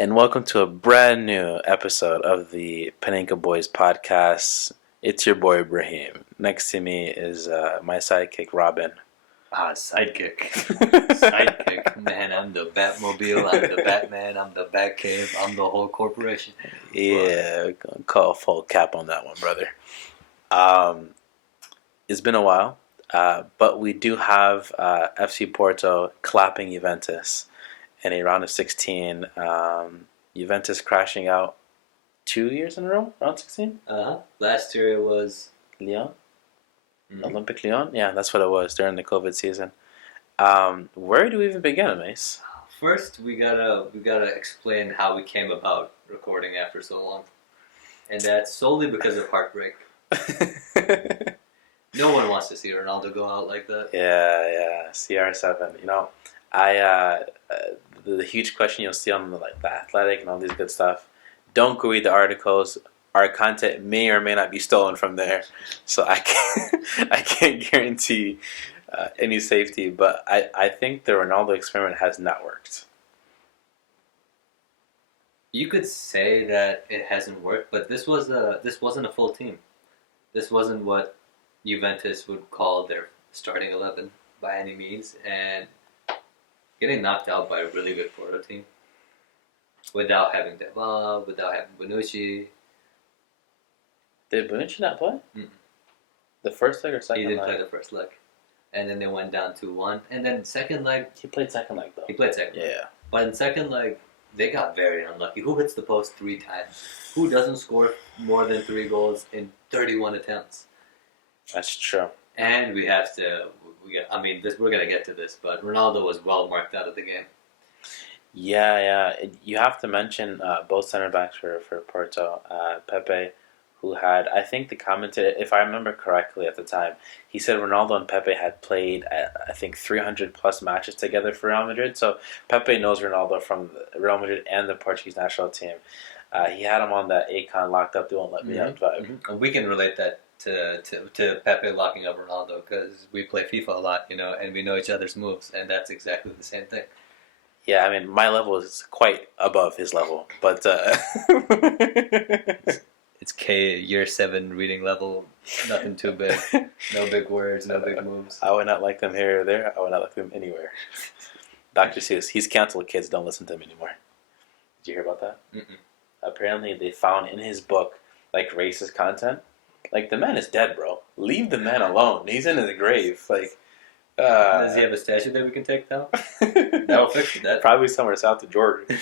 and welcome to a brand new episode of the Panenka Boys podcast. It's your boy Brahim. Next to me is my sidekick Robin. Sidekick. Sidekick. Man, I'm the Batmobile, I'm the Batman, I'm the Batcave, I'm the whole corporation. Yeah, call a full cap on that one, brother. It's been a while, but we do have FC Porto clapping Juventus in a round of 16. Juventus crashing out 2 years in a row, round 16? Last year it was Lyon? Mm-hmm. Olympic Lyon? Yeah, that's what it was during the COVID season. Where do we even begin, Mace? First, we gotta explain how we came about recording after so long, and that's solely because of heartbreak. No one wants to see Ronaldo go out like that. Yeah, CR7. You know, the huge question you'll see on the Athletic and all these good stuff. Don't go read the articles. Our content may or may not be stolen from there, so I can't guarantee any safety. But I think the Ronaldo experiment has not worked. You could say that it hasn't worked, but this wasn't a full team. This wasn't what Juventus would call their starting 11 by any means, and getting knocked out by a really good Porto team without having Dybala, without having Bonucci. Did Bonucci not play? Mm-mm. The first leg or second leg? He didn't play the first leg. And then they went down 2-1. And then second leg... He played second leg, though. He played second leg. Yeah. But in second leg, they got very unlucky. Who hits the post 3 times? Who doesn't score more than 3 goals in 31 attempts? That's true. And we have to... we're going to get to this, but Ronaldo was well marked out of the game. Yeah. You have to mention both center backs for Porto. Pepe, who had, I think the commentator, if I remember correctly at the time, he said Ronaldo and Pepe had played, I think, 300 plus matches together for Real Madrid. So Pepe knows Ronaldo from Real Madrid and the Portuguese national team. He had him on that Akon locked up, they won't let me out vibe. Mm-hmm. And we can relate that to Pepe locking up Ronaldo because we play FIFA a lot, and we know each other's moves, and that's exactly the same thing. Yeah, I mean, my level is quite above his level, but... It's year 7 reading level, nothing too big, no big words, no big moves. I would not like them here or there, I would not like them anywhere. Dr. Suess, he's canceled kids, don't listen to him anymore. Did you hear about that? Mm-mm. Apparently they found in his book, racist content. The man is dead, bro. Leave the man alone. He's in his grave. Does he have a statue that we can take down? That'll fix that. Probably somewhere south of Georgia.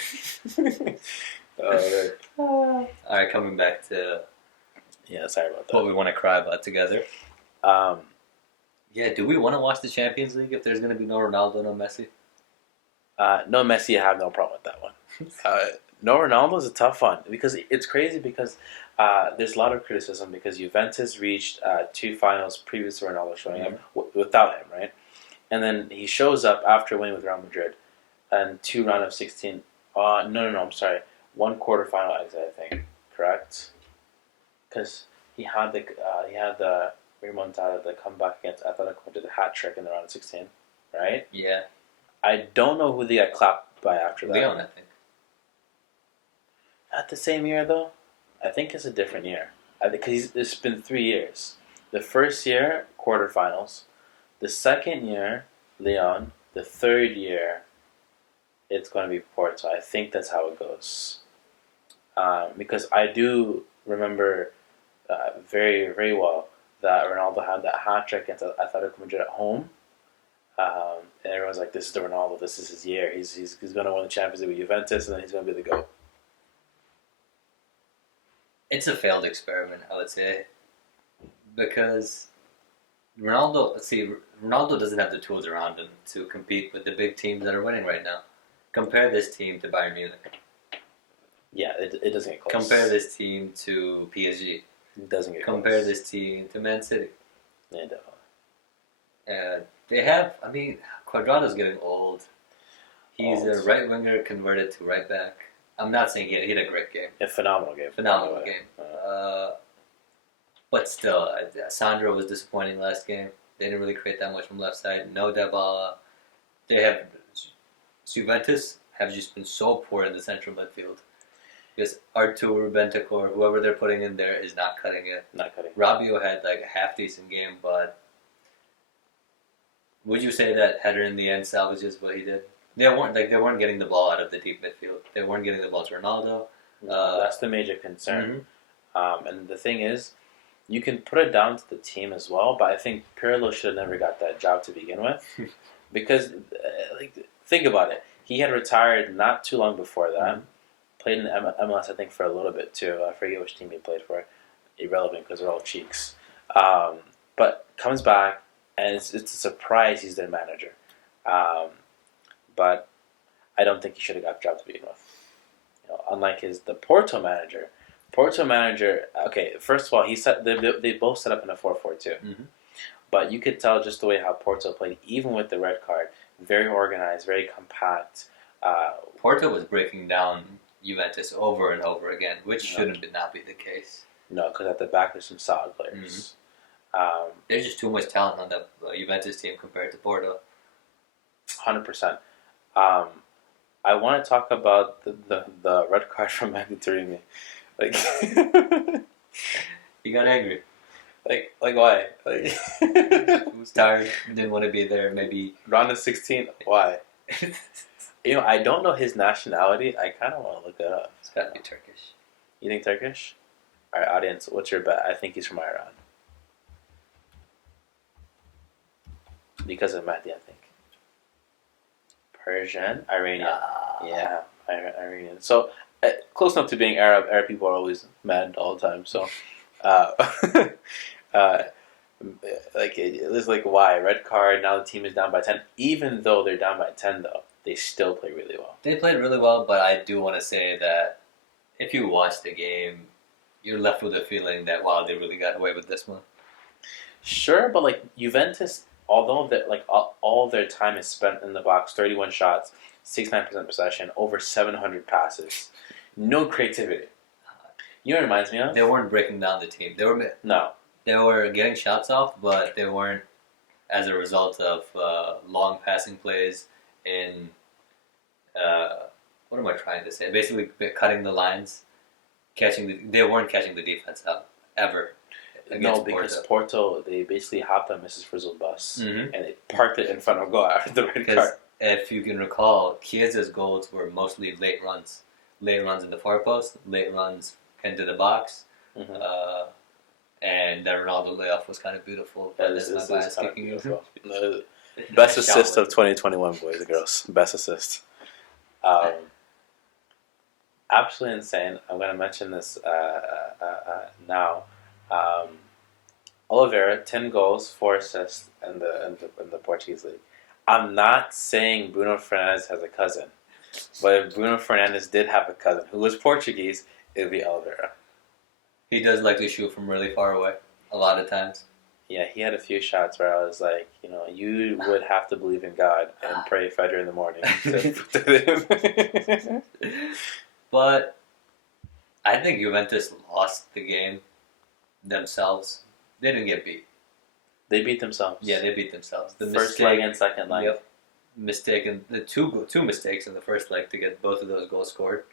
Alright, coming back to... Yeah, sorry about that. What we want to cry about together. Do we want to watch the Champions League if there's going to be no Ronaldo, no Messi? No Messi, I have no problem with that one. No Ronaldo is a tough one because it's crazy because there's a lot of criticism because Juventus reached 2 finals previous to Ronaldo showing up without him, right? And then he shows up after winning with Real Madrid and 2 round of 16. No, I'm sorry. 1 quarterfinal exit, I think. Correct? Because he had the remontada, the comeback against Atletico Madrid, the hat trick in the round of 16, right? Yeah. I don't know who they got clapped by after that. Leon, I think. Not the same year, though. I think it's a different year. Because it's been 3 years. The first year, quarterfinals. The second year, Leon. The third year, it's going to be Porto. I think that's how it goes. Because I do remember very, very well that Ronaldo had that hat trick against Atletico Madrid at home. And everyone's like, this is the Ronaldo, this is his year. He's going to win the Champions League with Juventus, and then he's going to be the GOAT. It's a failed experiment, I would say. Because Ronaldo doesn't have the tools around him to compete with the big teams that are winning right now. Compare this team to Bayern Munich. Yeah, it doesn't get close. Compare this team to PSG. It doesn't get Compare close. this team to Man City. Yeah, definitely. They have, Cuadrado's getting old. He's Old. a right winger converted to right back. I'm not saying he had a great game. A phenomenal game. Phenomenal game. But still, Sandro was disappointing last game. They didn't really create that much from left side. No Dybala. They have... Juventus have just been so poor in the central midfield. Because Artur, Bentancur, whoever they're putting in there is not cutting it. Not cutting. Rabiot had like a half decent game, but would you say that Header in the end salvages what he did? They weren't getting the ball out of the deep midfield. They weren't getting the ball to Ronaldo. That's the major concern. And the thing is, you can put it down to the team as well, but I think Pirlo should have never got that job to begin with. Because, think about it. He had retired not too long before that. Played in MLS, I think, for a little bit too. I forget which team he played for. Irrelevant because they're all cheeks. But comes back, and it's a surprise he's their manager. But I don't think he should have got the job to begin with. Unlike the Porto manager. Okay, first of all, they both set up in a 4-4-2. But you could tell just the way how Porto played, even with the red card. Very organized, very compact. Porto was breaking down Juventus over and over again, which shouldn't not be the case. No, because at the back there's some solid players. There's just too much talent on the Juventus team compared to Porto. 100%. I want to talk about the red card from Mandatorini. He got angry. Like why? He was tired, didn't want to be there. Maybe round of 16. Why? I don't know his nationality. I kind of want to look it up. It's got to be Turkish. You think Turkish? All right, audience, what's your bet? I think he's from Iran. Because of Mehdi, I think. Persian? Iranian. Yeah, Iranian. So, close enough to being Arab. Arab people are always mad all the time. So, it's like, why? Red card, now the team is down by 10. Even though they're down by 10, though, they still play really well. They played really well, but I do want to say that if you watch the game, you're left with a feeling that, wow, they really got away with this one. Sure, but Juventus, although all their time is spent in the box, 31 shots, 69% possession, over 700 passes, no creativity. You know what it reminds me of? They weren't breaking down the team. They were getting shots off, but they weren't as a result of long passing plays in what am I trying to say? Basically, cutting the lines, they weren't catching the defense out ever. No, because Porto, they basically hopped on Mrs. Frizzle's bus and they parked it in front of goal after the red card. If you can recall, Chiesa's goals were mostly late runs in the far post, late runs into the box, and that Ronaldo layoff was kind of beautiful. This is kind of beautiful. Best assist of 2021, boys and girls. Best assist. Absolutely insane. I'm going to mention this now. Oliveria, 10 goals, 4 assists in the Portuguese league. I'm not saying Bruno Fernandes has a cousin, but if Bruno Fernandes did have a cousin who was Portuguese, it would be Oliveria. He does like to shoot from really far away, a lot of times. Yeah, he had a few shots where I was like, you would have to believe in God and pray Fajr in the morning to put that in. But I think Juventus lost the game themselves. They didn't get beat. They beat themselves. Yeah, they beat themselves. The first leg and second leg. Yep. The two mistakes in the first leg to get both of those goals scored.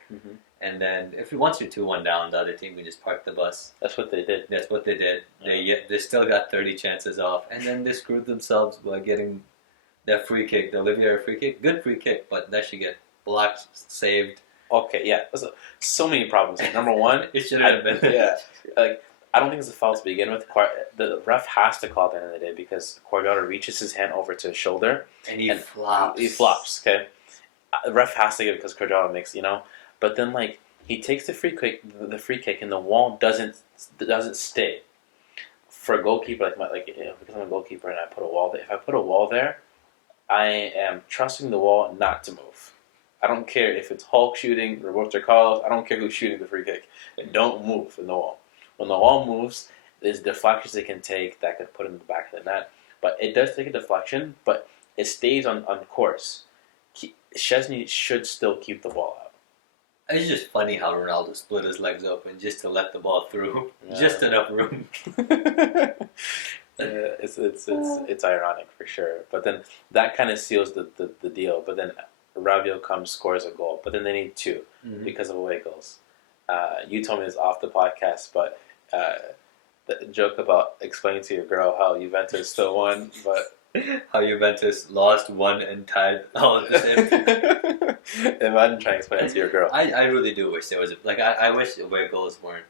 And then once you're 2-1 down, the other team can just park the bus. That's what they did. They still got 30 chances off, and then they screwed themselves by getting that free kick, the Oliveria free kick. Good free kick, but that should get blocked, saved. Okay, yeah. So many problems. Number one, it should have been. Yeah, I don't think it's a foul to begin with. The ref has to call at the end of the day because Cuadrado reaches his hand over to his shoulder and he flops. He flops. Okay, the ref has to give it because Cuadrado makes But then he takes the free kick, and the wall doesn't stay. For a goalkeeper because I'm a goalkeeper and I put a wall there. If I put a wall there, I am trusting the wall not to move. I don't care if it's Hulk shooting, Roberto Carlos. I don't care who's shooting the free kick. Don't move in the wall. When the wall moves, there's deflections they can take that could put in the back of the net. But it does take a deflection, but it stays on course. Szczesny should still keep the ball out. It's just funny how Ronaldo split his legs open just to let the ball through. Yeah. Just enough room. It's ironic for sure. But then that kind of seals the deal. But then Rabiot comes, scores a goal, but then they need two because of away goals. You told me this off the podcast, but the joke about explaining to your girl how Juventus still won, but how Juventus lost, won, and tied all at the same time. Imagine trying to explain it to your girl. I really do wish there was I wish away goals weren't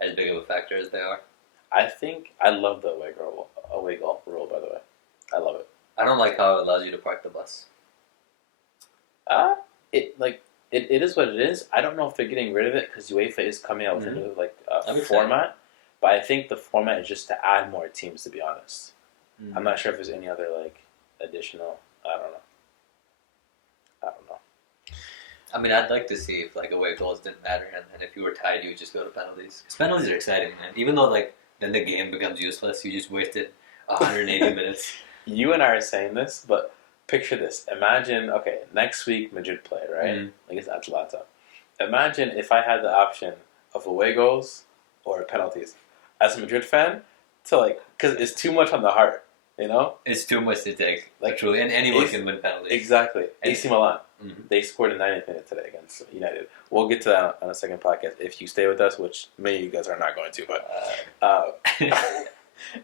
as big of a factor as they are. I love the away goal rule. By the way, I love it. I don't like how it allows you to park the bus. It is what it is. I don't know if they're getting rid of it because UEFA is coming out with a new format. But I think the format is just to add more teams. To be honest, I'm not sure if there's any other additional. I don't know. I mean, I'd like to see if away goals didn't matter, and if you were tied, you would just go to penalties. Because penalties are exciting, man. Even though then the game becomes useless, you just wasted 180 minutes. You and I are saying this, but picture this. Imagine, next week Madrid play, right? Against Atalanta. Imagine if I had the option of away goals or penalties. As a Madrid fan, because it's too much on the heart, you know? It's too much to take, truly, and anyone can win penalties. Exactly. AC Milan. They scored in 90th minute today against United. We'll get to that on a second podcast if you stay with us, which many of you guys are not going to. But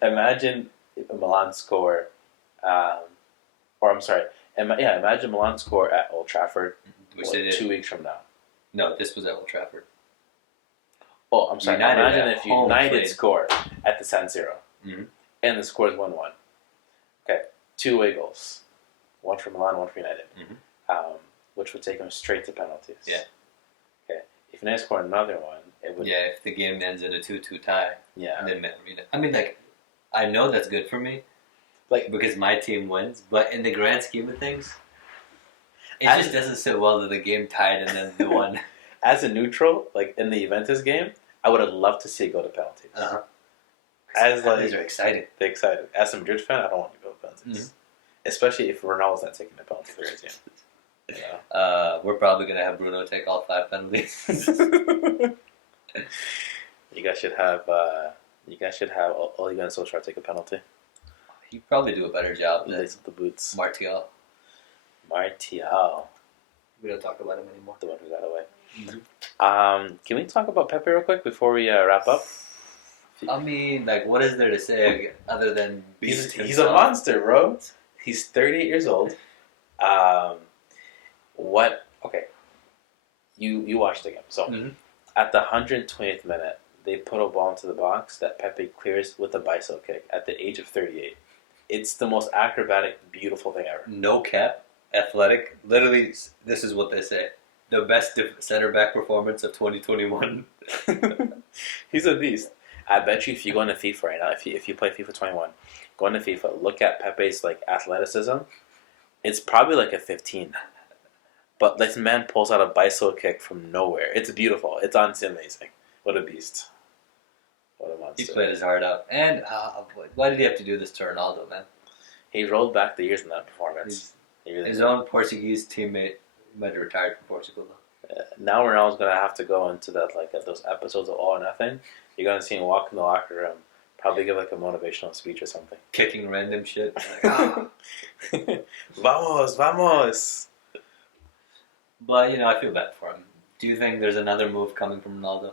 imagine Milan score, imagine Milan score at Old Trafford, which they did 2 weeks from now. No, this was at Old Trafford. Oh, I'm sorry. Imagine if United score at the San Siro, and the score is 1-1. Okay, 2 away goals, one for Milan, one for United. Which would take them straight to penalties. Yeah. Okay. If United score another one, it would. Yeah, if the game ends in a 2-2 tie. Yeah. Then I know that's good for me, because my team wins. But in the grand scheme of things, it just doesn't sit well that the game tied and then the one. As a neutral, in the Juventus game, I would have loved to see it go to penalties. Penalties are exciting. They're excited. As a Madrid fan, I don't want to go to penalties, especially if Ronaldo's not taking the penalty for his team. Yeah. We're probably gonna have Bruno take all 5 penalties. You guys should have Oliveria and Solskjaer take a penalty. He'd probably do a better job than Lace up the boots. Martial. We don't talk about him anymore. The one who got away. Can we talk about Pepe real quick before we wrap up? I mean, what is there to say other than he's a monster, bro. He's 38 years old. You watched the game. So at the 120th minute, they put a ball into the box that Pepe clears with a bicycle kick at the age of 38. It's the most acrobatic, beautiful thing ever. No cap, athletic. Literally, this is what they say. The best center back performance of 2021. He's a beast. I bet you if you go into FIFA right now, if you play FIFA 21, go into FIFA, look at Pepe's athleticism. It's probably a 15. But this man pulls out a bicycle kick from nowhere. It's beautiful. It's honestly amazing. What a beast. What a monster. He played his heart out. And why did he have to do this to Ronaldo, man? He rolled back the years in that performance. His own Portuguese teammate might have retired from Portugal, though. Now Ronaldo's going to have to go into that those episodes of All or Nothing. You're going to see him walk in the locker room, probably give a motivational speech or something. Kicking random shit. Vamos, vamos. But, I feel bad for him. Do you think there's another move coming from Ronaldo?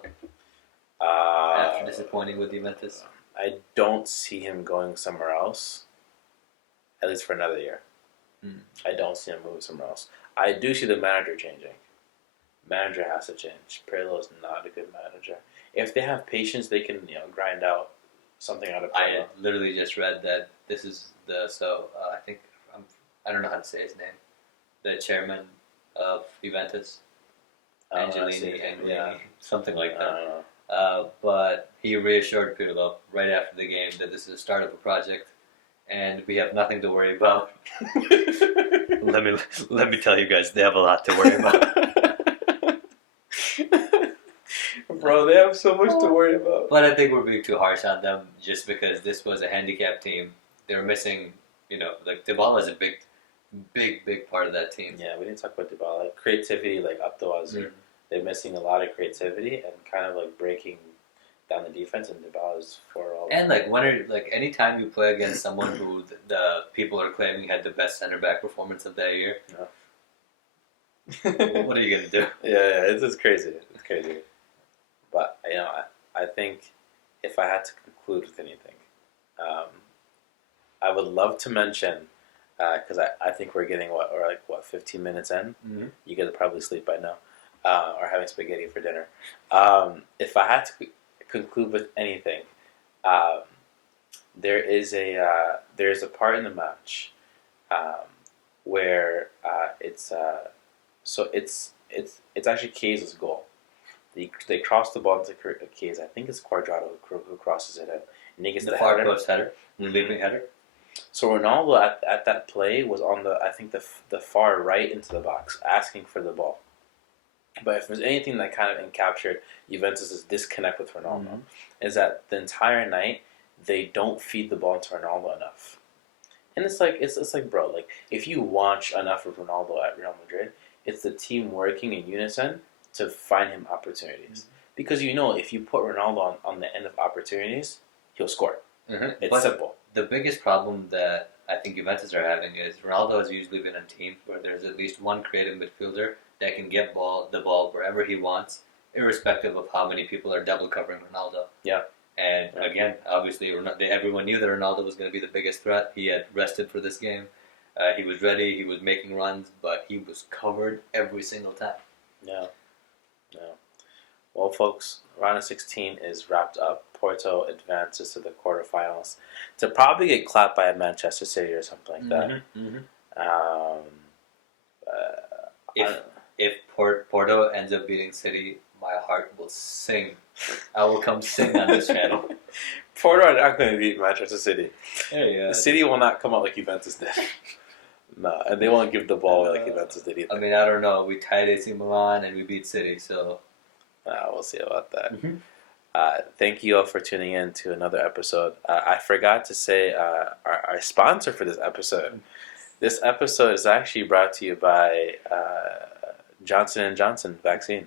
After disappointing with Juventus? I don't see him going somewhere else, at least for another year. I don't see him moving somewhere else. I do see the manager changing. Manager has to change. Pirlo is not a good manager. If they have patience, they can grind out something out of Pirlo. I literally just read that this is I think I don't know how to say his name. The chairman of Juventus, Angelini, something like that. But he reassured Pirlo right after the game that this is the start of a project, and we have nothing to worry about. Let me tell you guys, they have a lot to worry about. Bro, they have so much to worry about. But I think we're being too harsh on them just because this was a handicapped team. They were missing, Dybala is a big part of that team. Yeah, we didn't talk about Dybala. Creativity, up the wazoo. They're missing a lot of creativity and kind of breaking down the defense, and Dybala is for all. And anytime you play against someone who the people are claiming had the best center back performance of that year, What are you gonna do? Yeah, it's crazy. It's crazy. But I think if I had to conclude with anything, um, I would love to mention because I think we're getting what 15 minutes in. Mm-hmm. You guys probably sleep by now, or having spaghetti for dinner. If I had to conclude with anything, um, there's a part in the match um, where it's actually Chiesa's goal. They cross the ball into Chiesa. I think it's Cuadrado who crosses it in, and he gets The far header. post header, the leaping header. So Ronaldo at that play was on I think the far right into the box, asking for the ball. But if there's anything that kind of encaptured Juventus' disconnect with Ronaldo, is that the entire night they don't feed the ball to Ronaldo enough. And it's like bro, like if you watch enough of Ronaldo at Real Madrid, it's the team working in unison to find him opportunities. Because if you put Ronaldo on the end of opportunities, he'll score. It's simple. The biggest problem that I think Juventus are having is Ronaldo has usually been on teams where there's at least one creative midfielder that can get the ball wherever he wants, irrespective of how many people are double covering Ronaldo. Yeah. And again, obviously, everyone knew that Ronaldo was going to be the biggest threat. He had rested for this game. He was ready. He was making runs, but he was covered every single time. Yeah. Well, folks, round of 16 is wrapped up. Porto advances to the quarterfinals to probably get clapped by a Manchester City or something like that. If Porto ends up beating City, my heart will sing. I will come sing on this channel. Porto are not going to beat Manchester City. Hey, City will not come out like Juventus did. No, and they won't give the ball like Juventus did either. I mean, I don't know. We tied AC Milan and we beat City, so... we'll see about that. Thank you all for tuning in to another episode. I forgot to say our sponsor for this episode. This episode is actually brought to you by Johnson & Johnson vaccine.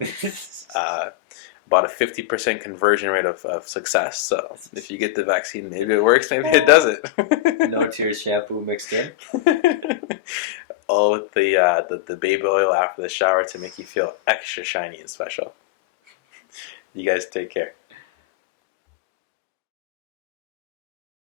About a 50% conversion rate of success. So if you get the vaccine, maybe it works, maybe it doesn't. No Tears shampoo mixed in. All with the baby oil after the shower to make you feel extra shiny and special. You guys take care.